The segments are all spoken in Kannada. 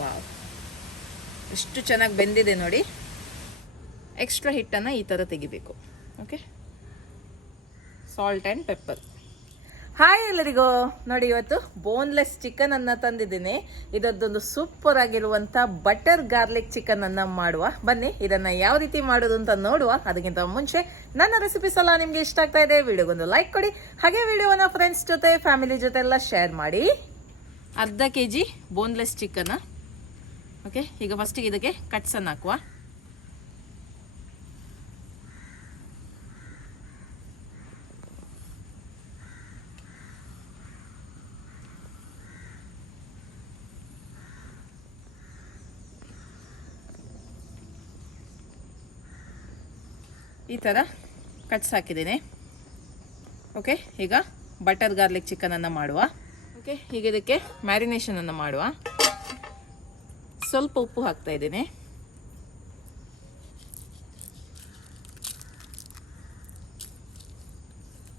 ವಾವ್, ಎಷ್ಟು ಚೆನ್ನಾಗಿ ಬೆಂದಿದೆ ನೋಡಿ. ಎಕ್ಸ್ಟ್ರಾ ಹಿಟ್ಟನ್ನು ಈ ಥರ ತೆಗಿಬೇಕು. Okay, salt and pepper. Hi ಎಲ್ಲರಿಗೂ, ನೋಡಿ ಇವತ್ತು ಬೋನ್ಲೆಸ್ ಚಿಕನ್ ಅನ್ನ ತಂದಿದ್ದೀನಿ. ಇದೊಂದು ಸೂಪರ್ ಆಗಿರುವಂತ ಬಟರ್ ಗಾರ್ಲಿಕ್ ಚಿಕನ್ ಅನ್ನ ಮಾಡುವ. ಬನ್ನಿ ಇದನ್ನ ಯಾವ ರೀತಿ ಮಾಡೋದು ಅಂತ ನೋಡುವ. ಅದಕ್ಕಿಂತ ಮುಂಚೆ ನನ್ನ ರೆಸಿಪೀಸ್ ಎಲ್ಲ ನಿಮ್ಗೆ ಇಷ್ಟ ಆಗ್ತಾ ಇದೆ, ವಿಡಿಯೋಗೊಂದು ಲೈಕ್ ಕೊಡಿ. ಹಾಗೆ ವಿಡಿಯೋನ ಫ್ರೆಂಡ್ಸ್ ಜೊತೆ ಫ್ಯಾಮಿಲಿ ಜೊತೆ ಎಲ್ಲ ಶೇರ್ ಮಾಡಿ. ಅರ್ಧ kg ಬೋನ್ಲೆಸ್ ಚಿಕನ್. ಓಕೆ, ಈಗ ಫಸ್ಟಿಗೆ ಇದಕ್ಕೆ ಕಟ್ಸ್ ಅನ್ನ ಹಾಕುವ. ಈ ಥರ ಕಟ್ಸ್ ಹಾಕಿದ್ದೀನಿ. ಓಕೆ, ಈಗ ಬಟರ್ ಗಾರ್ಲಿಕ್ ಚಿಕನನ್ನು ಮಾಡುವ. ಓಕೆ, ಈಗ ಇದಕ್ಕೆ ಮ್ಯಾರಿನೇಷನನ್ನು ಮಾಡುವ. ಸ್ವಲ್ಪ ಉಪ್ಪು ಹಾಕ್ತಾ ಇದ್ದೀನಿ.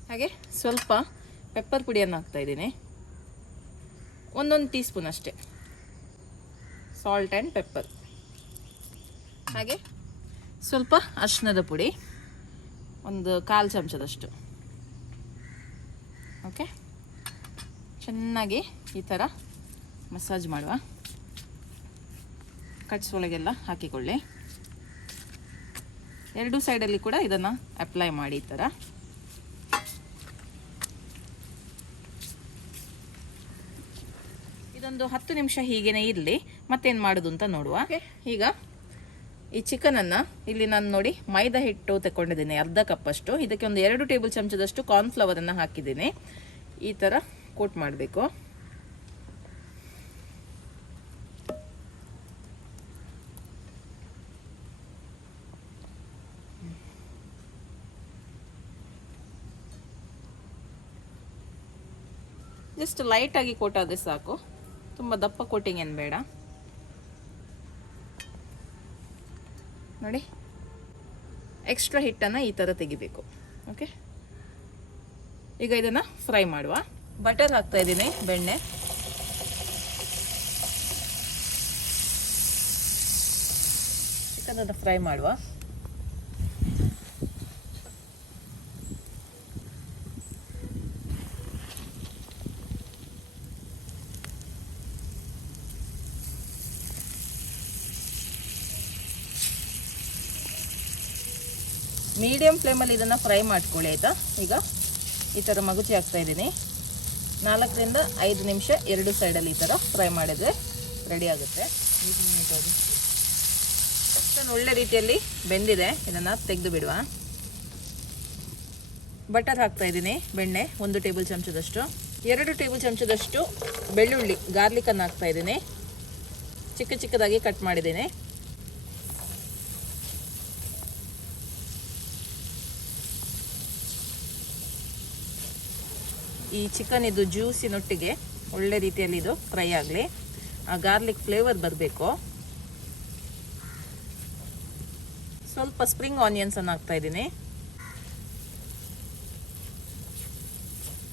ಹಾಗೆ ಸ್ವಲ್ಪ ಪೆಪ್ಪರ್ ಪುಡಿಯನ್ನು ಹಾಕ್ತಾ ಇದ್ದೀನಿ, 1 ಟೀ ಸ್ಪೂನ್ ಅಷ್ಟೇ. Salt and pepper. ಹಾಗೆ ಸ್ವಲ್ಪ ಅರಿಶಿಣದ ಪುಡಿ, 1/4 ಚಮಚದಷ್ಟು. ಓಕೆ, ಚೆನ್ನಾಗಿ ಈ ಥರ ಮಸಾಜ್ ಮಾಡುವ. ಕಟ್ಸ್ ಒಳಗೆಲ್ಲ ಹಾಕಿಕೊಳ್ಳಿ. 2 ಸೈಡಲ್ಲಿ ಕೂಡ ಇದನ್ನು ಅಪ್ಲೈ ಮಾಡಿ ಈ ಥರ. ಇದೊಂದು 10 ನಿಮಿಷ ಹೀಗೇನೆ ಇರಲಿ, ಮತ್ತೇನು ಮಾಡೋದು ಅಂತ ನೋಡುವ. ಈಗ ಈ ಚಿಕನನ್ನು ಇಲ್ಲಿ ನಾನು ನೋಡಿ ಮೈದಾ ಹಿಟ್ಟು ತಗೊಂಡಿದ್ದೀನಿ, ಅರ್ಧ ಕಪ್ ಅಷ್ಟು. ಇದಕ್ಕೆ ಒಂದು 2 ಟೇಬಲ್ ಚಮಚದಷ್ಟು ಕಾರ್ನ್ಫ್ಲವರನ್ನು ಹಾಕಿದ್ದೀನಿ. ಈ ಥರ ಕೋಟ್ ಮಾಡಬೇಕು. ಜಸ್ಟ್ ಲೈಟಾಗಿ ಕೋಟ್ ಆದರೆ ಸಾಕು, ತುಂಬ ದಪ್ಪ ಕೋಟಿಂಗ್ ಏನು ಬೇಡ. ನೋಡಿ, ಎಕ್ಸ್ಟ್ರಾ ಹಿಟ್ಟನ್ನು ಈ ಥರ ತೆಗಿಬೇಕು. ಓಕೆ, ಈಗ ಇದನ್ನು ಫ್ರೈ ಮಾಡುವ. ಬಟರ್ ಹಾಕ್ತಾ ಇದ್ದೀನಿ, ಬೆಣ್ಣೆ. ಚಿಕನನ್ನು ಫ್ರೈ ಮಾಡುವ. ಮೀಡಿಯಂ ಫ್ಲೇಮಲ್ಲಿ ಇದನ್ನು ಫ್ರೈ ಮಾಡ್ಕೊಳ್ಳಿ ಆಯಿತಾ. ಈಗ ಈ ಥರ ಮಗುಚಿ ಹಾಕ್ತಾ ಇದ್ದೀನಿ. 4 ರಿಂದ 5 ನಿಮಿಷ 2 ಸೈಡಲ್ಲಿ ಈ ಥರ ಫ್ರೈ ಮಾಡಿದರೆ ರೆಡಿ ಆಗುತ್ತೆ. ಒಳ್ಳೆ ರೀತಿಯಲ್ಲಿ ಬೆಂದಿದೆ, ಇದನ್ನು ತೆಗೆದು ಬಿಡುವ. ಬಟರ್ ಹಾಕ್ತಾ ಇದ್ದೀನಿ, ಬೆಣ್ಣೆ 1 ಟೇಬಲ್ ಚಮಚದಷ್ಟು. 2 ಟೇಬಲ್ ಚಮಚದಷ್ಟು ಬೆಳ್ಳುಳ್ಳಿ ಗಾರ್ಲಿಕನ್ನು ಹಾಕ್ತಾ ಇದ್ದೀನಿ, ಚಿಕ್ಕದಾಗಿ ಕಟ್ ಮಾಡಿದ್ದೀನಿ. ಈ ಚಿಕನ್ ಇದು ಜ್ಯೂಸಿನೊಟ್ಟಿಗೆ ಒಳ್ಳೆ ರೀತಿಯಲ್ಲಿ ಇದು ಫ್ರೈ ಆಗಲಿ, ಆ ಗಾರ್ಲಿಕ್ ಫ್ಲೇವರ್ ಬರಬೇಕು. ಸ್ವಲ್ಪ ಸ್ಪ್ರಿಂಗ್ ಆನಿಯನ್ಸನ್ನು ಹಾಕ್ತಾ ಇದ್ದೀನಿ.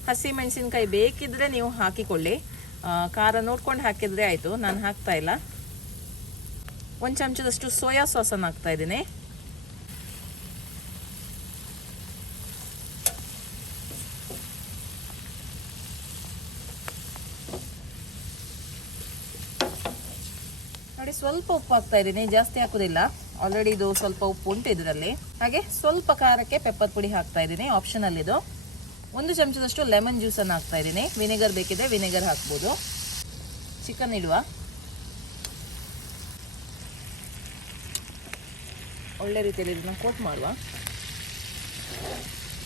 ಹಸಿ ಮೆಣಸಿನ್ಕಾಯಿ ಬೇಕಿದ್ರೆ ನೀವು ಹಾಕಿಕೊಳ್ಳಿ, ಖಾರ ನೋಡ್ಕೊಂಡು ಹಾಕಿದ್ರೆ ಆಯಿತು. ನಾನು ಹಾಕ್ತಾ ಇಲ್ಲ. 1 ಚಮಚದಷ್ಟು ಸೋಯಾ ಸಾಸನ್ನು ಹಾಕ್ತಾ ಇದ್ದೀನಿ. ನೋಡಿ, ಸ್ವಲ್ಪ ಉಪ್ಪು ಹಾಕ್ತಾ ಇದ್ದೀನಿ, ಜಾಸ್ತಿ ಹಾಕೋದಿಲ್ಲ. ಆಲ್ರೆಡಿ ಇದು ಸ್ವಲ್ಪ ಉಪ್ಪು ಉಂಟು ಇದರಲ್ಲಿ. ಹಾಗೆ ಸ್ವಲ್ಪ ಖಾರಕ್ಕೆ ಪೆಪ್ಪರ್ ಪುಡಿ ಹಾಕ್ತಾ ಇದ್ದೀನಿ, ಆಪ್ಷನಲ್ ಇದು. 1 ಚಮಚದಷ್ಟು ಲೆಮನ್ ಜ್ಯೂಸನ್ನು ಹಾಕ್ತಾ ಇದ್ದೀನಿ. ವಿನೆಗರ್ ಬೇಕಿದ್ರೆ ವಿನೆಗರ್ ಹಾಕ್ಬೋದು. ಚಿಕನ್ ಇಡುವ. ಒಳ್ಳೆ ರೀತಿಯಲ್ಲಿ ಇದನ್ನು ಕೋಟ್ ಮಾಡುವ.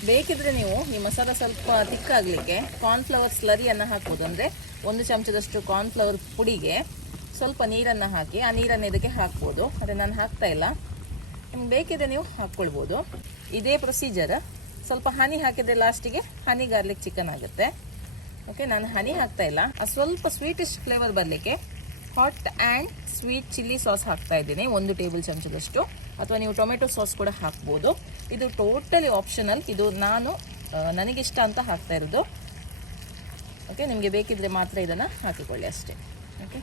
ಬೇಕಿದ್ರೆ ನೀವು ಈ ಮಸಾಲ ಸ್ವಲ್ಪ ತಿಕ್ಕಾಗಲಿಕ್ಕೆ ಕಾರ್ನ್ಫ್ಲವರ್ ಸ್ಲರಿಯನ್ನು ಹಾಕ್ಬೋದು. ಅಂದರೆ 1 ಚಮಚದಷ್ಟು ಕಾರ್ನ್ಫ್ಲವರ್ ಪುಡಿಗೆ ಸ್ವಲ್ಪ ನೀರನ್ನು ಹಾಕಿ ಆ ನೀರನ್ನು ಇದಕ್ಕೆ ಹಾಕ್ಬೋದು. ಆದರೆ ನಾನು ಹಾಕ್ತಾ ಇಲ್ಲ, ನಿಮ್ಗೆ ಬೇಕಿದ್ರೆ ನೀವು ಹಾಕ್ಕೊಳ್ಬೋದು. ಇದೇ ಪ್ರೊಸೀಜರ್. ಸ್ವಲ್ಪ ಹನಿ ಹಾಕಿದರೆ ಲಾಸ್ಟಿಗೆ ಹನಿ ಗಾರ್ಲಿಕ್ ಚಿಕನ್ ಆಗುತ್ತೆ. ಓಕೆ, ನಾನು ಹನಿ ಹಾಕ್ತಾ ಇಲ್ಲ. ಸ್ವಲ್ಪ ಸ್ವೀಟಿಶ್ ಫ್ಲೇವರ್ ಬರಲಿಕ್ಕೆ hot and sweet chilli sauce ಹಾಕ್ತಾ ಇದ್ದೀನಿ, 1 ಟೇಬಲ್ ಚಮಚದಷ್ಟು. ಅಥವಾ ನೀವು ಟೊಮೆಟೊ ಸಾಸ್ ಕೂಡ ಹಾಕ್ಬೋದು. ಇದು ಟೋಟಲಿ ಆಪ್ಷನಲ್. ಇದು ನಾನು ನನಗಿಷ್ಟ ಅಂತ ಹಾಕ್ತಾ ಇರೋದು. ಓಕೆ, ನಿಮಗೆ ಬೇಕಿದ್ರೆ ಮಾತ್ರ ಇದನ್ನು ಹಾಕಿಕೊಳ್ಳಿ ಅಷ್ಟೇ. ಓಕೆ,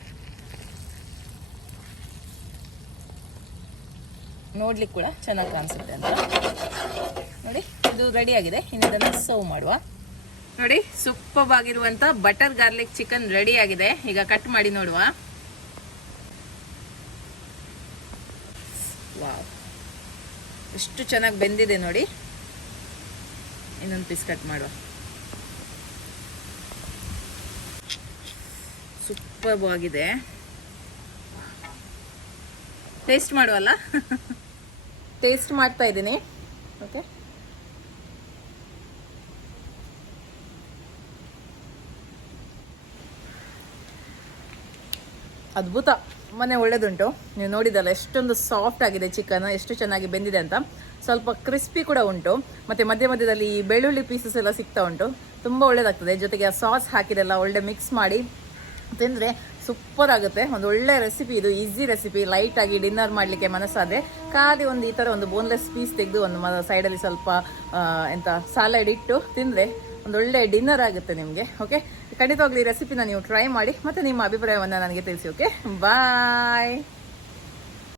ನೋಡ್ಲಿಕ್ಕೆ ಕೂಡ ಚೆನ್ನಾಗಿ ಕಾಣಿಸುತ್ತೆ ಅಂತ ನೋಡಿ. ಇದು ರೆಡಿ ಆಗಿದೆ. ಇನ್ನು ಇದನ್ನು ಸರ್ವ್ ಮಾಡುವ. ನೋಡಿ, ಸೂಪರ್ ಆಗಿರುವಂತ ಬಟರ್ ಗಾರ್ಲಿಕ್ ಚಿಕನ್ ರೆಡಿ ಆಗಿದೆ. ಈಗ ಕಟ್ ಮಾಡಿ ನೋಡುವ. ವಾವ್, ಎಷ್ಟು ಚೆನ್ನಾಗಿ ಬೆಂದಿದೆ ನೋಡಿ. ಇನ್ನೊಂದು ಪೀಸ್ ಕಟ್ ಮಾಡುವ. ಸೂಪರ್ ಆಗಿದೆ. ಟೇಸ್ಟ್ ಮಾಡುವಲ್ಲ. ಟೇಸ್ಟ್ ಮಾಡ್ತಾ ಇದ್ದೀನಿ. ಓಕೆ, ಅದ್ಭುತ, ಮನೆ ಒಳ್ಳೇದುಂಟು. ನೀವು ನೋಡಿದಲ್ಲ ಎಷ್ಟೊಂದು ಸಾಫ್ಟ್ ಆಗಿದೆ ಚಿಕನ್, ಎಷ್ಟು ಚೆನ್ನಾಗಿ ಬೆಂದಿದೆ ಅಂತ. ಸ್ವಲ್ಪ ಕ್ರಿಸ್ಪಿ ಕೂಡ ಉಂಟು. ಮತ್ತೆ ಮಧ್ಯ ಮಧ್ಯದಲ್ಲಿ ಈ ಬೆಳ್ಳುಳ್ಳಿ ಪೀಸಸ್ ಎಲ್ಲ ಸಿಗ್ತಾ ಉಂಟು. ತುಂಬ ಒಳ್ಳೇದಾಗ್ತದೆ. ಜೊತೆಗೆ ಆ ಸಾಸ್ ಹಾಕಿದೆಲ್ಲ ಒಳ್ಳೆ ಮಿಕ್ಸ್ ಮಾಡಿ ತಿಂದರೆ ಸೂಪರ್ ಆಗುತ್ತೆ. ಒಂದು ಒಳ್ಳೆ ರೆಸಿಪಿ ಇದು, ಈಸಿ ರೆಸಿಪಿ. ಲೈಟ್ ಆಗಿ ಡಿನ್ನರ್ ಮಾಡಲಿಕ್ಕೆ ಮನಸ್ಸಾದರೆ ಖಾಲಿ ಒಂದು ಈ ಥರ ಒಂದು ಬೋನ್ಲೆಸ್ ಪೀಸ್ ತೆಗೆದು ಒಂದು ಸೈಡಲ್ಲಿ ಸ್ವಲ್ಪ ಸಾಲಡ್ ಇಟ್ಟು ತಿಂದರೆ ಒಂದು ಒಳ್ಳೆ ಡಿನ್ನರ್ ಆಗುತ್ತೆ ನಿಮಗೆ. ಓಕೆ, ಖಂಡಿತವಾಗ್ಲೂ ಈ ರೆಸಿಪಿನ ನೀವು ಟ್ರೈ ಮಾಡಿ ಮತ್ತೆ ನಿಮ್ಮ ಅಭಿಪ್ರಾಯವನ್ನು ನನಗೆ ತಿಳಿಸಿ. ಓಕೆ, ಬಾಯ್.